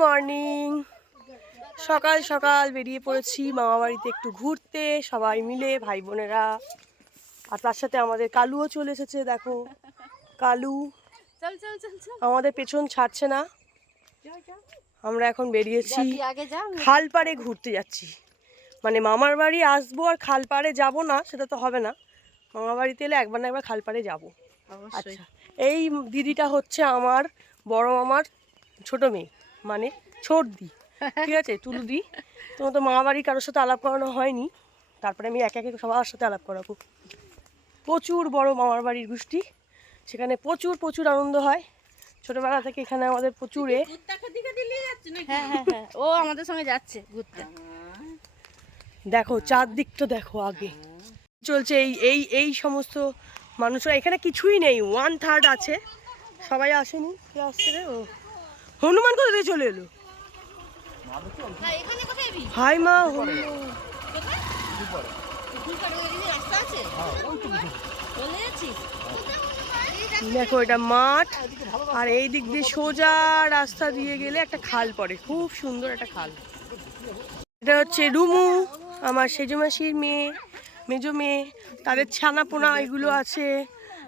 Morning সকাল সকাল বেরিয়ে পড়েছি মামা বাড়িতে একটু ঘুরতে সবাই মিলে ভাই বোনেরা। আর তার সাথে আমাদের কালুও চলে এসেছে দেখো। কালু আমাদের পেছন ছাড়ছে না। আমরা এখন বেরিয়েছি খাল খালপাড়ে ঘুরতে যাচ্ছি। মানে মামার বাড়ি আসব আর খাল পাড়ে যাব না সেটা তো হবে না। মামার বাড়িতে এলে একবার না একবার খাল পাড়ে যাব আচ্ছা এই দিদিটা হচ্ছে আমার বড় মামার ছোট মেয়ে। মানে ছোট দি। ঠিক আছে তুলু দি। তোমার তো মামা বাড়ি কারোর সাথে আলাপ করানো হয়নি। তারপরে আমি একে একে সবার সাথে আলাপ করাবো। প্রচুর বড় মামার বাড়ির গোষ্ঠী। সেখানে প্রচুর প্রচুর আনন্দ হয়। ছোটবেলা থেকে এখানে আমাদের প্রচুর। এ হ্যাঁ হ্যাঁ হ্যাঁ। ও আমাদের সঙ্গে যাচ্ছে ঘুরতে। দেখো চারদিকটা দেখো আগে। চলছে এই এই এই সমস্ত মানুষরা। এখানে কিছুই নেই ওয়ান থার্ড আছে। সবাই আসেনি। কে আসছে রে? ও। হনুমান কোথা থেকে চলে এলো? হাই মা হনুমান। যাচ্ছিস? দেখো এটা মাঠ আর এই দিক দিয়ে সোজা রাস্তা দিয়ে গেলে একটা খাল পড়ে। খুব সুন্দর একটা খাল। এটা হচ্ছে রুমু আমার সেজো মাসির মেয়ে মেজো মেয়ে। তাদের ছানা পোনা এগুলো আছে।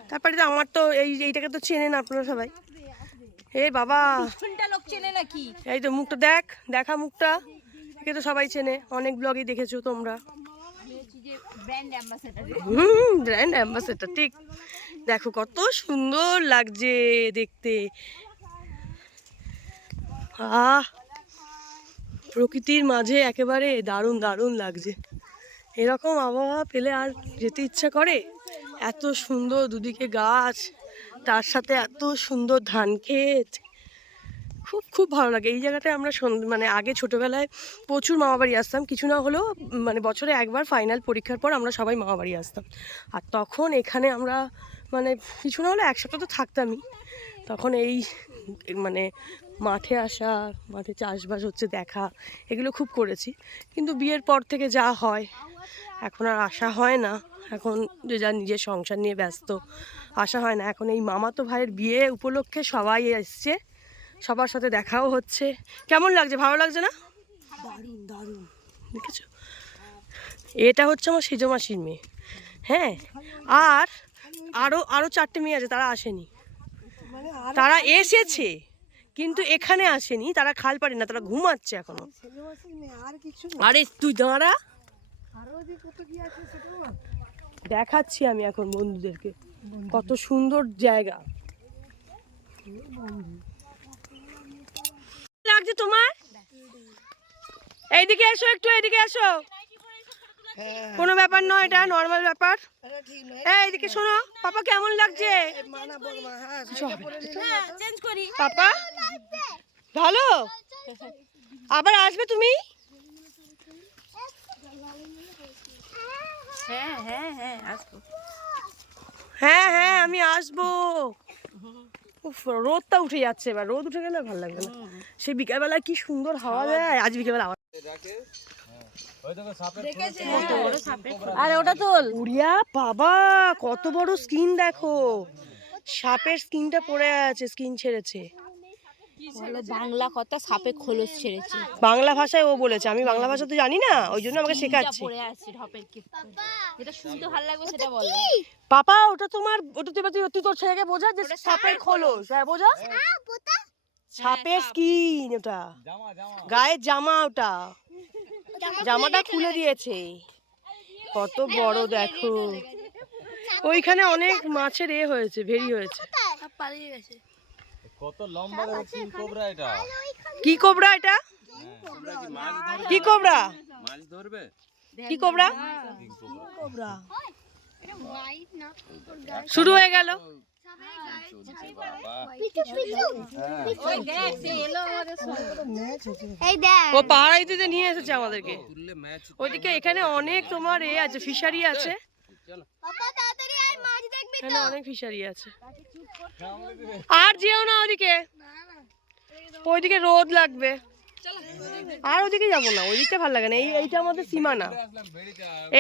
তারপরে তো আমার তো এই এইটাকে তো চেনেন আপনারা সবাই। এ বাবা। লোক চেনে নাকি? এই তো মুখটা দেখ দেখা মুখটা। একে তো সবাই চেনে অনেক ব্লগই দেখেছ তোমরা। হুম ব্র্যান্ড অ্যাম্বাসেডার ঠিক। দেখো কত সুন্দর লাগছে দেখতে। আহ প্রকৃতির মাঝে একেবারে দারুণ দারুণ লাগছে। এরকম আবহাওয়া পেলে আর যেতে ইচ্ছা করে? এত সুন্দর দুদিকে গাছ তার সাথে এত সুন্দর ধান ক্ষেত খুব খুব ভালো লাগে। এই জায়গাটায় আমরা মানে আগে ছোটোবেলায় প্রচুর মামাবাড়ি আসতাম। কিছু না হলেও মানে বছরে একবার ফাইনাল পরীক্ষার পর আমরা সবাই মামাবাড়ি আসতাম। আর তখন এখানে আমরা মানে কিছু না হলে এক সপ্তাহ তো থাকতামই। তখন এই মানে মাঠে আসা, মাঠে চাষবাস হচ্ছে, দেখা, এগুলো খুব করেছি। কিন্তু বিয়ের পর থেকে যা হয়, এখন আর আসা হয় না। এখন যে যার নিজের সংসার নিয়ে ব্যস্ত আসা হয় না। এখন এই মামাতো ভাইয়ের বিয়ে উপলক্ষে সবাই এসছে সবার সাথে দেখাও হচ্ছে। কেমন লাগছে? ভালো লাগছে না? দারুণ দারুণ। দেখেছ? এটা হচ্ছে আমার সেজো মাসির মেয়ে। হ্যাঁ আর আরও আরও চারটে মেয়ে আছে তারা আসেনি। তারা এসেছে কিন্তু এখানে আসেনি তারা খাল পারে না তারা ঘুমাচ্ছে এখনও। আরে তুই দাঁড়া। দেখাচ্ছি আমি এখন বন্ধুদেরকে। কত সুন্দর জায়গা। লাগছে তোমার? এইদিকে এসো একটু এইদিকে এসো। কোনো ব্যাপার নয় এটা নর্মাল ব্যাপার। এই, এইদিকে শোনো পাপা কেমন লাগছে? করি। পাপা? ভালো? আবার আসবে তুমি? হ্যাঁ হ্যাঁ হ্যাঁ আসব। হ্যাঁ হ্যাঁ আমি আসব। রোদটা উঠে যাচ্ছে এবার। রোদ উঠে গেলে ভালো লাগবে না। সে বিকালবেলা কি সুন্দর হাওয়া দেয়। আজ বিকালবেলা আবার আরে ওটা তোল। উড়িয়া বাবা কত বড় স্কিন দেখো। সাপের স্কিনটা পড়ে আছে স্কিন ছেড়েছে। বলো বাংলা কথা সাপে খোলস ছেড়েছে। বাংলা ভাষায় ও বলেছে আমি বাংলা ভাষা তো জানি না ওই জন্য আমাকে শেখাচ্ছে। পড়ে আছে ঢপের কি যেটা শুনতে ভালো লাগবে সেটা বলো। পাপা ওটা তোমার ওটা তুই তুই তুই তোর ছেলেকে বোঝা যে সাপের খোলস। হ্যাঁ বোঝা? সাপের স্কিন ওটা। গায়ের জামা ওটা। জামাটা খুলে দিয়েছে। কত বড় দেখো। ওইখানে অনেক মাছের এ হয়েছে ভেরি হয়েছে। পালিয়ে গেছে। কত লম্বা কিং কোবরা এটা? কি কোবরা এটা? কি কোবরা? মাছ ধরবে? কি কোবরা? কোবরা শুরু হয়ে গেল। ও পাহাড়াই দিতে নিয়ে এসেছে আমাদেরকে। ওইদিকে এখানে অনেক তোমার এ আছে ফিশারি আছে। অনেক ফিশারি আছে। আর যেও না ওদিকে। ওইদিকে রোদ লাগবে। আর ওদিকে যাব না ওইদিকটা ভালো লাগে না। এই এইটা আমাদের সীমানা।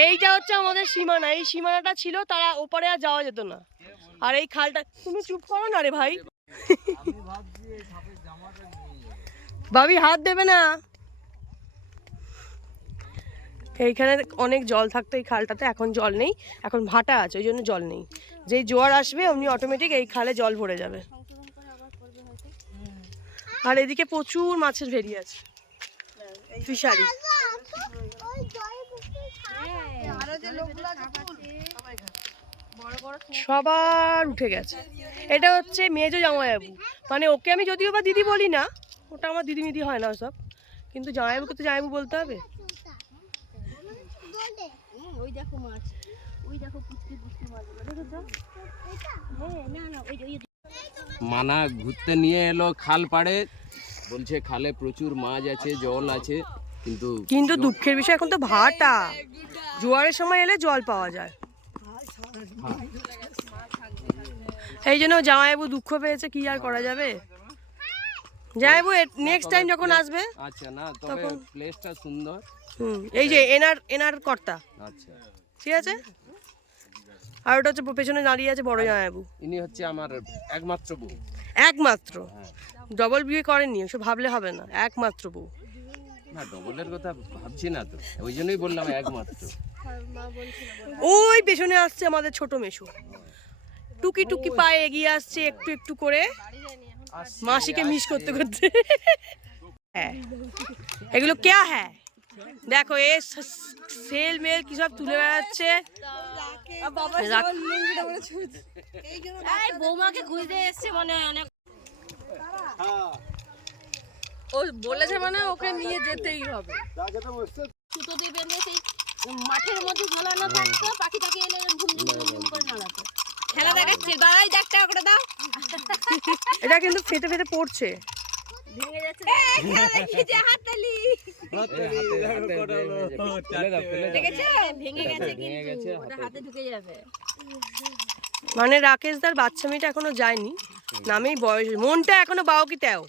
এইটা হচ্ছে আমাদের সীমানা। এই সীমানাটা ছিল তারা ওপারে আর যাওয়া যেত না। আর এই খালটা তুমি চুপ করো না রে ভাই। বাবি হাত দেবে না। এইখানে অনেক জল থাকতো এই খালটাতে, এখন জল নেই, এখন ভাটা আছে, ওই জন্য জল নেই। যেই জোয়ার আসবে, অমনি অটোমেটিক এই খালে জল ভরে যাবে। আর এদিকে প্রচুর মাছের ভেরি আছে। ফিশারি। সবার উঠে গেছে। এটা হচ্ছে মেজো জামাইবাবু। মানে ওকে আমি যদিও বা দিদি বলি না, ওটা আমার দিদি মিদি হয় না সব কিন্তু জামাইবাবুকে তো জামাইবাবু বলতে হবে। ওই দেখো মাছ ওই দেখো পুচকি পুচকি মাছ। দেখো তো হ্যাঁ না না ওই ওই মানা ঘুরতে নিয়ে এলো খাল পাড়ে। বলছে খালে প্রচুর মাছ আছে জল আছে কিন্তু কিন্তু দুঃখের বিষয় এখন তো ভাটা। জোয়ারের সময় এলে জল পাওয়া যায়। এই জন্য জামাইবাবু দুঃখ পেয়েছে কি আর করা যাবে? জামাইবাবু নেক্সট টাইম যখন আসবে আচ্ছা না তবে প্লেসটা সুন্দর। হুম। এই যে এনার এনার কর্তা। আচ্ছা। ঠিক আছে? আর ওটা হচ্ছে পেছনে দাঁড়িয়ে আছে বড় জামাইবাবু। ইনি হচ্ছে আমার একমাত্র বউ। একমাত্র? হ্যাঁ। ডবল বিয়ে করেননি ওসব ভাবলে হবে না একমাত্র বউ। না ডবলের কথা ভাবছি না তো ওই জন্যই বললাম একমাত্র। ওই পেছনে আসছে আমাদের ছোট মেশু। টুকি টুকি পায়ে এগিয়ে আসছে একটু একটু করে। মাসিকে মিস করতে করতে। হ্যাঁ। এগুলো ক্যা হ্যাঁ দেখো এ সেল মেল কি সব তুলে বেড়াচ্ছে? বৌমাকে খুঁজতে এসছে মনে হয় অনেক। ও বলেছে মানে ওকে নিয়ে যেতেই হবে। সুতো দিয়ে বেঁধে সেই মাঠের মধ্যে ঝোলানো থাকতো এলে ঘুম ঘুম ঘুম করে নাড়াতো। খেলা দেখাচ্ছে দাঁড়াই দেখ টাকা করে দাও। এটা কিন্তু ফেটে ফেটে পড়ছে। ভেঙে যাচ্ছে। হাত তালি। দেখেছ ভেঙে রাকেশ কিন্তু ওটা হাতে ঢুকে যাবে। মানে রাকেশদার বাচ্চা মেয়েটা এখনও যায়নি নামেই বয়স মনটা এখনও বাউকি তেও